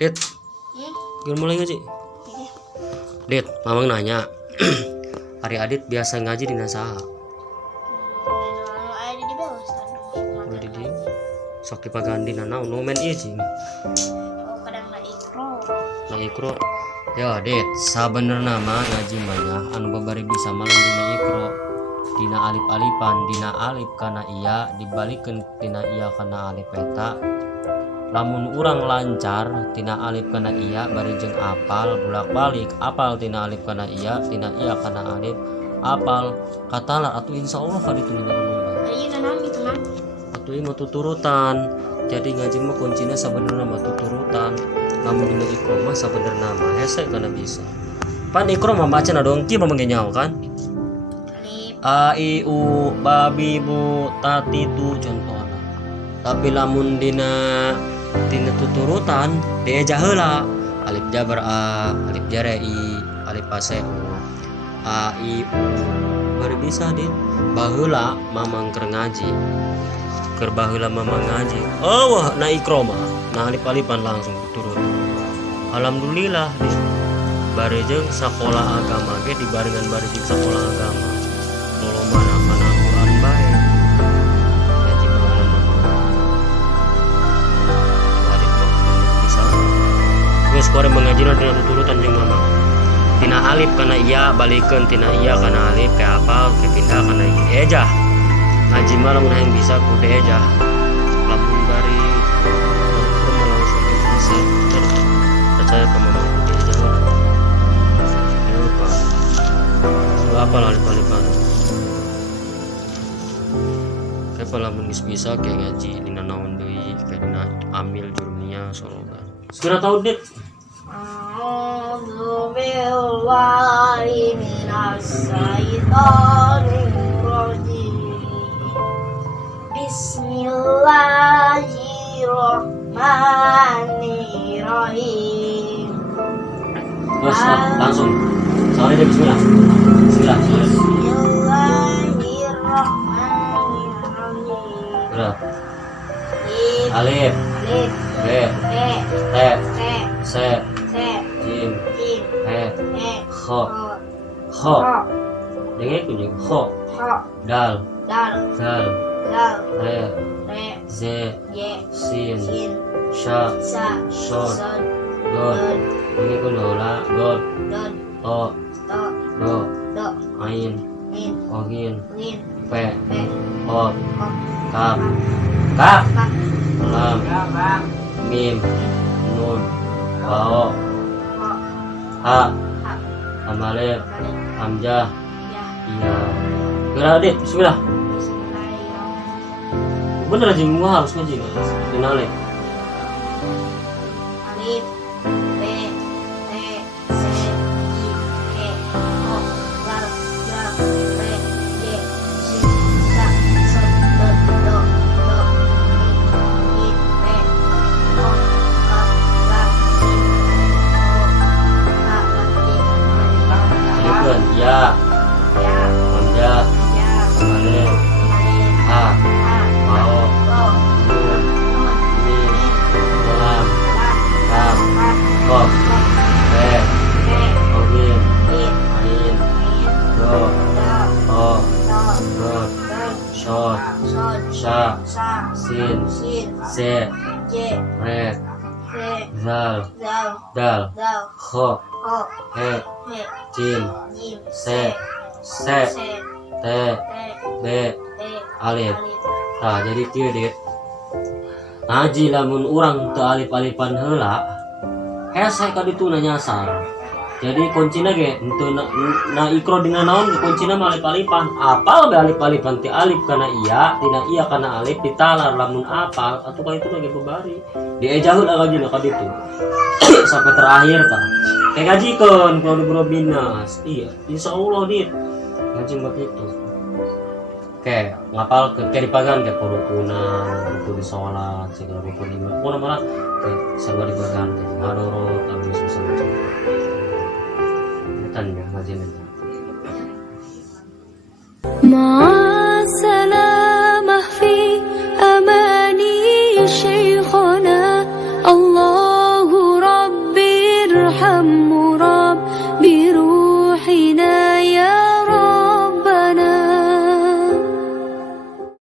Det, gimana mulai ngaji? Det, mamang nanya. Hari Adit biasa ngaji di nasaha. Ada di bawah Udah di dia. Sok dipagandi naon nomen ieu cing. Oh, kadang na ikro. Nang ikro. Ya, Det, sabenerna mah ngaji mah anu babari bisa malam dina ikro. Dina alif-alipan, dina alif kana iya dibalikeun tina iya kana alif eta. Lamun urang lancar tina alif kana iya bari jeung apal bolak-balik apal tina alif kana iya tina iya kana alif apal katalar atuh insyaallah kaditu dina umum. Ayo naon gitu mah. Atuh ieu mah tuturutan. Jadi ngaji mah kuncina sabenerna mah tuturutan. Lamun dina ikro mah sabenerna mah hese kana bisa. Pan ikro mah macana dongki mah nyaho kan? Alif. A I U babi bu tati tu contohna. Tapi lamun dina tuturutan dieja heula alif jabar a, alif jare i, alif pase u, a i u. Baru bisa dit baheula mamang keur ngaji. Keur baheula mamang ngaji. Oh wah na ikro mah. Nah alif-alifan langsung turun. Alhamdulillah dit. Bari jeung sakola agama ge dibarengan bari jeung sakola agama. Lolomana kana Quran bae. Ngaji baheula mamang. Terus kore mengajina dina tuturutan jeung mamang. Tina alif kana iya balikeun tina iya kana alif kayak apa kayak pindah kana ejah. Ngaji mah lamun hayang bisa kudu ejah. Lamun bari rumah langsung bisa. Percaya ka mamang kudu ejah. Ya apa? Lu apa alif-alifan? Kayak lamun geus bisa kayak ngaji dina naon deui kayak dina amil jurumiyah sallallahu. Segera tahu dit. A'udzu billahi minas syaitonir rajim. Bismillahirrahmanirrahim. Terus langsung. Soalnya dia bismillah. Bismillah. Bismillahirrahmanirrahim. Berapa? Alif. Alif. Alif. B. B. T. T. C. C. Jim. Jim. He. E. Kho. Kho. Kho. Dengan itu jeung kho. Kho. Dal. Dal. Zal. Dal. Re. Re. Z. Y. Sin. Sin. Sha. Sa. Shod. Sod. Dod. Dengan itu dola. Dod. Dod. To. To. Do. Do. Ain. Min. Ogin. Min. P. P. Hop. Kop. Kap. Kap. Kap. Lam. Mim. Nun. Wao. Ko. Ha. Ha. Amalef. Balik. Hamzah. Ya. Iya. Gerak Dit, bismillah. Bismillahirrahmanirrahim. Bener aja gua harus ngaji. Kenalin. Alif. B. T. C. I. E. O. Dal. Dal. Re. Y. Sin. Sa. Sod. Dod. Do. Do. Min. Min. P. O. Kap. Kap. Min. O. Ha. Lagi. Alifun. Ya. Ya. Hamzah. Ya. Amalef. Alif. Ha. Ha. Wao. Ko. Nun. Nun. Mim. Min. Lam. Lam. Kap. Kap. Kop. Kop. Pe. Pe. Ogin. Min. Ain. Min. Do. Do. O. Do. Dod. Dod. Shod. Sod. Sha. Sa. Sin. Sin. Z. J. Re. Re. Zal. Dal. Dal. Dal. Kho. Ko. He. He. Jim. Jim. Se. Se. Se. T. Te. B. Te. Alif. Alif. Nah jadi kieu Dit. Ngaji lamun urang teu alif-alifan heula hese ka ditu nyasar. Jadi kuncina ge henteu na ikro dina naon kuncina mah alif-alifan. Apal be alif-alifan ti alif kana iya, tina iya kana alif ditalar lamun apal atuh ka itu lagi bebari. Dieja heula ngaji ka ditu. Sampai terakhir tah. Kayak ngajikeun kalau bro binas. Iya, insyaallah Dit. Ngaji begitu. Oke, ngapal ke dipagan ke rukunan, rukun di sholat, segala rukun iman. Pokoknya malah ke serba dipagan ke ngadorot, habis bisa macam. Kan ya ngaji nanti. مع السلامة في أماني شيخنا الله ارحم مراب بروحنا